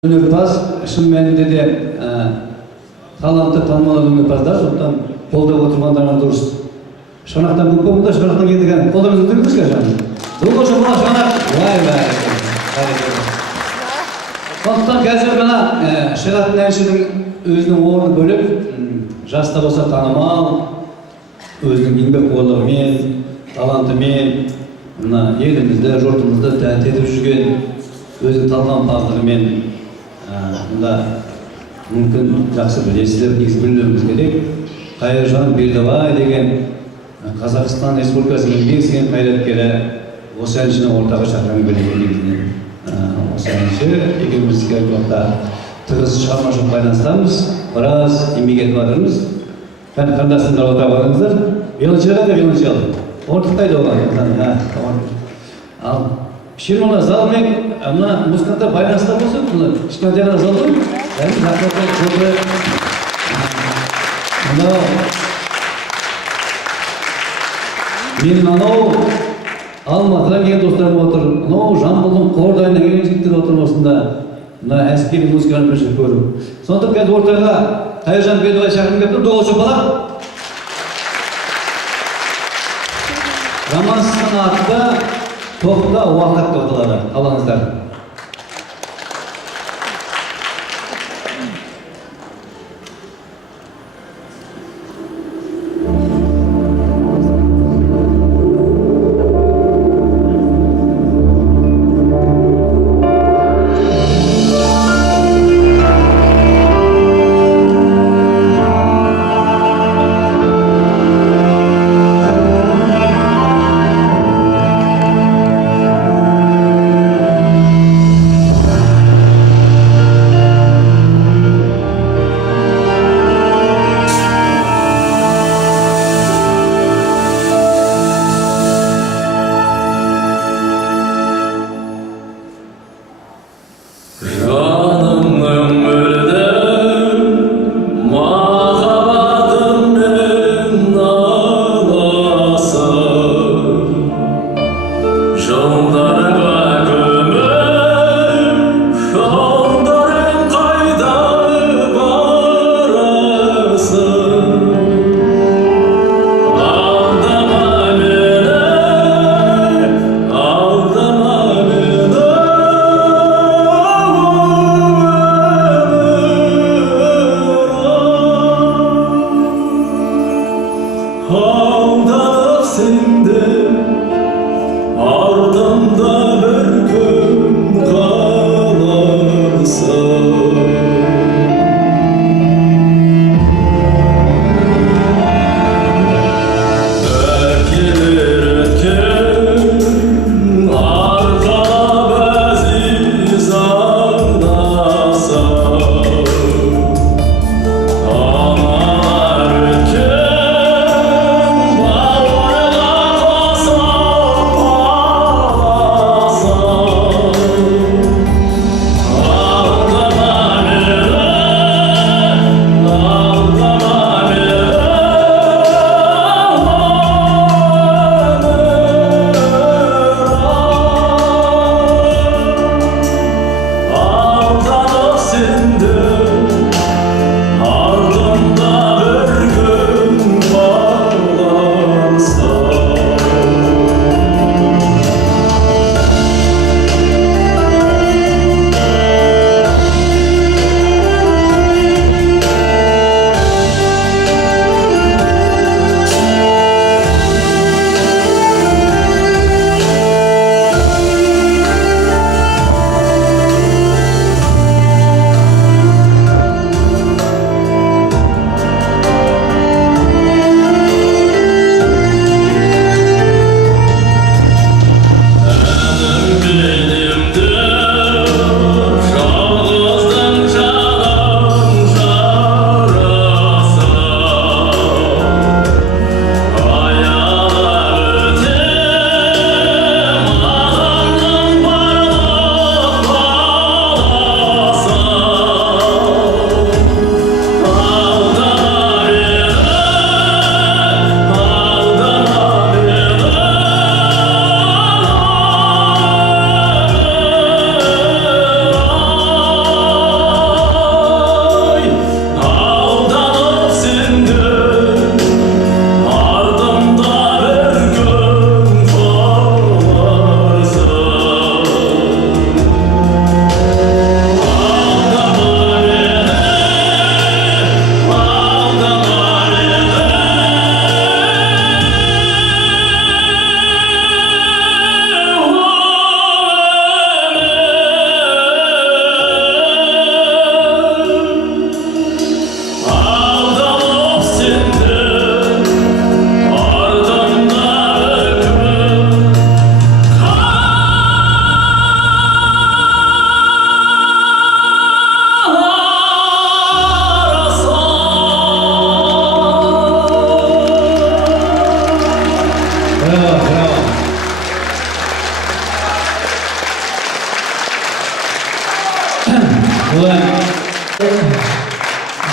Өнерпаз шын мәнінде де талантты танымал өнерпаздар, сондықтан қолдап отырғандарыңыз дұрыс. Шанақтан көп болғанда шанақтан келдіген қолдарыңызды көтеріңізші жаным. Бұл жоба шанақ. Вай. Сондықтан қазір ғана шығатын әншінің өзінің орны бөліп, жаста болса танымал, өзінің еңбекқорлығымен, талантымен, мына елімізді, жұртымызды тәнті етіп жүрген өзінің талғампаздығымен мұнда мүмкін жақсы білесіздер, негізі білуіміз керек. Қайыржан Бердібай деген Қазақстан Республикасының еңбек сіңірген қайраткері осы әншіні ортаға шақырған негізінен. Осы әнші екеуміз келіп уақытта тығыз шығармашылық байланыстамыз, біраз еңбек етіп жатырмыз. Қандастарымдар отыра барыңыздар. Виолончел. Ортықтайды оған. Ал Шермана залмен, ана музыканттар байланыста болсын, кішкентай ғана зал ғой. Мен анау Алматыдан келген достарым отыр, анау Жамбылдың Қордайынан келген жігіттер отыр осында. Мына әскери музыканы бірінші көру. Сондықтан қазір ортаға Қайыржан Бердібай шақырып келіп тұр, доғыл шопалар. Романстың атында тоқта уақыт тоқталады, қалаңыздар.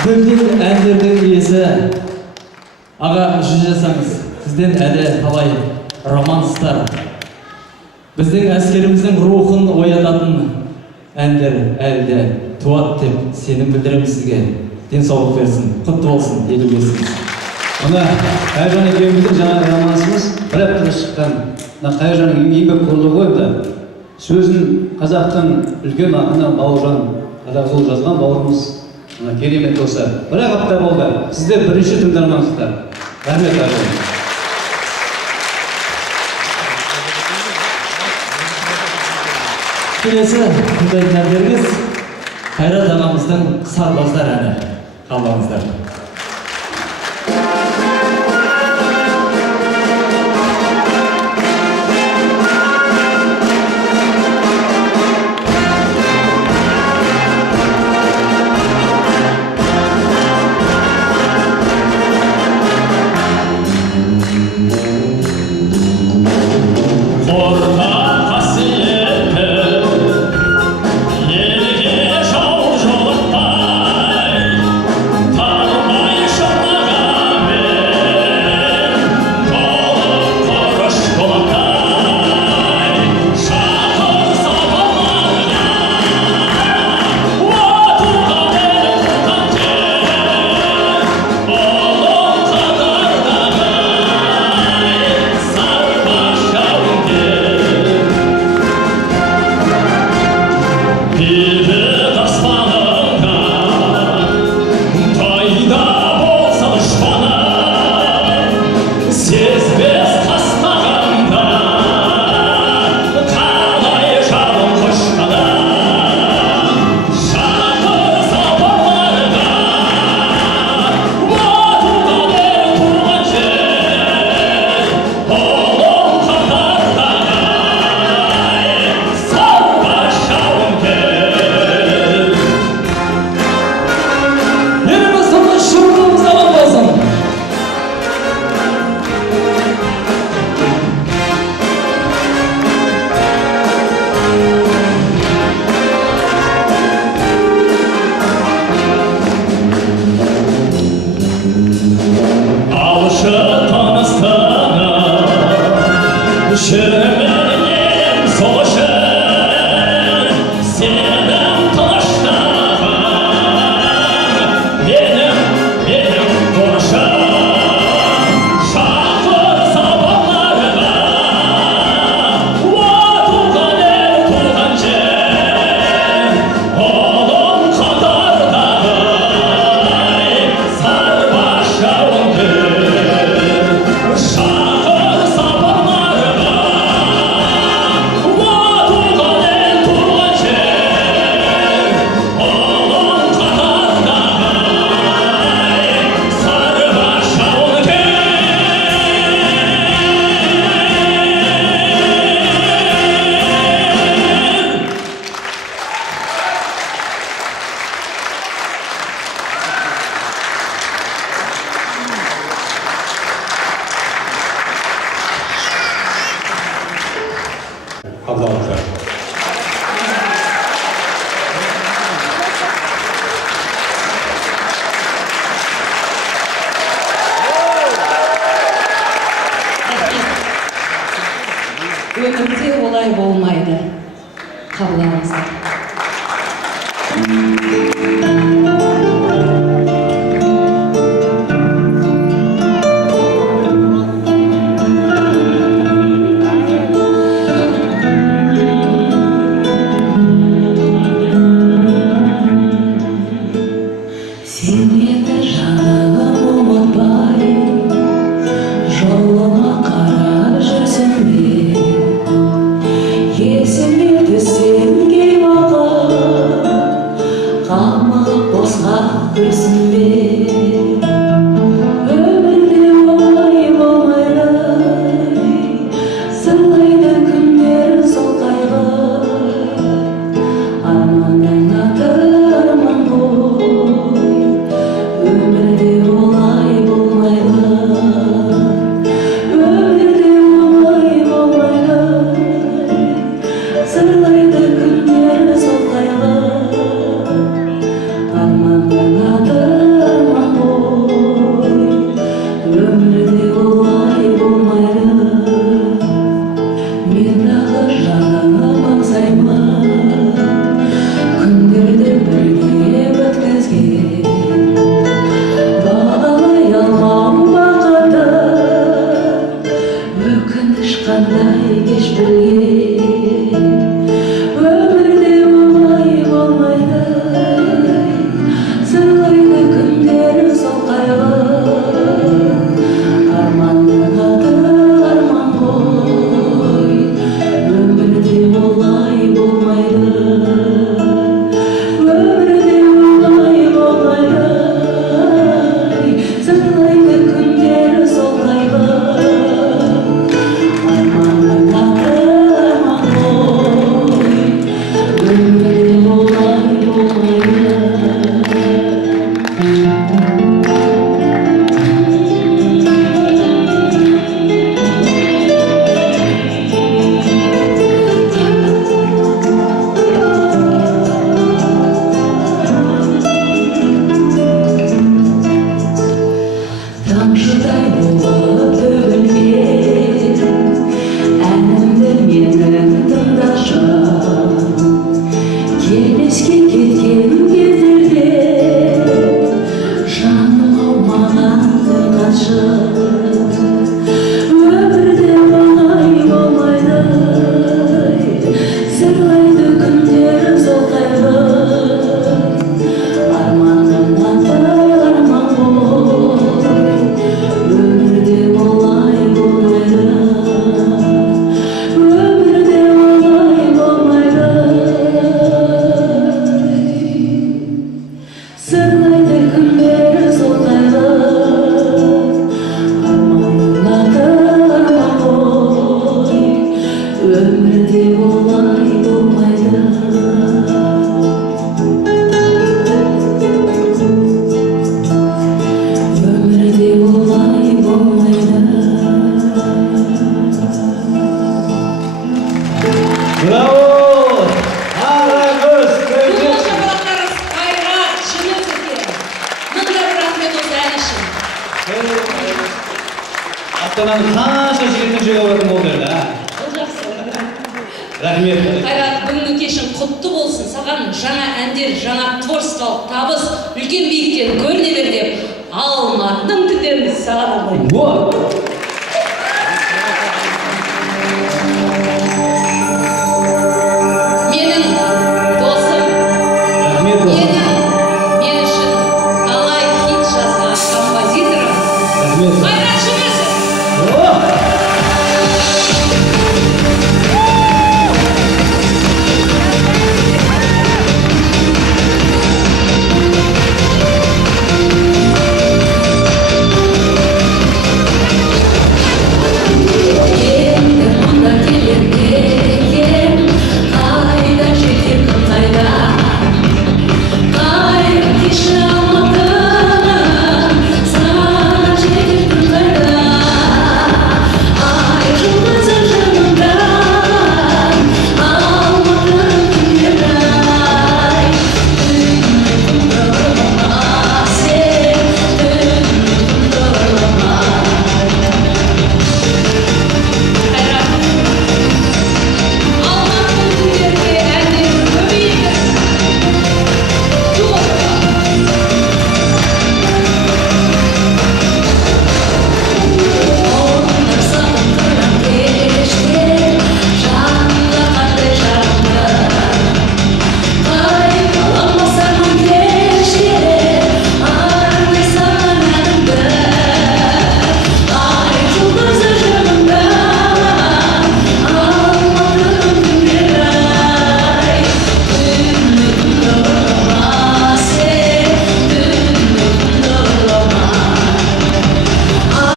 Білген әндердің иесі аға жүз жасаңыз. Сізден әлі талай романстар, біздің әскеріміздің рухын оятатын әндер әлі туады деп сенім білдіреміз сізге. Денсаулық берсін, құтты болсын, елі берсін. Мына Қайыржан екеуміздің жаңа романсымыз бір аптада шыққан. Мына Қайыржанның еңбек қорлығы ғой да. Сөзін қазақтың үлкен ақыны Бауыржан Қазақұл жазған бауырымыз. Мына керемет досы. Бір апта болды. Сіздер бірінші тыңдармансыздар. Рахмет Қайыржан. Келесі тыңдайтын әндеріңіз Қайрат ағамыздың Сарбаздар әні. Қалдыңыздар. Өмірде олай болмайды. Қабылдаңыздар. Есімде сен кей бала, қамы Содан қанша жігіттің жүре баратын болды енді, а? Ол жақсы. Рахмет. Қайрат, бүгінгі кешің құтты болсын. Саған жаңа әндер, жаңа творчествалық табыс, үлкен биіктен көріне бер деп алматының түтеміз саған арнаймын. Вот.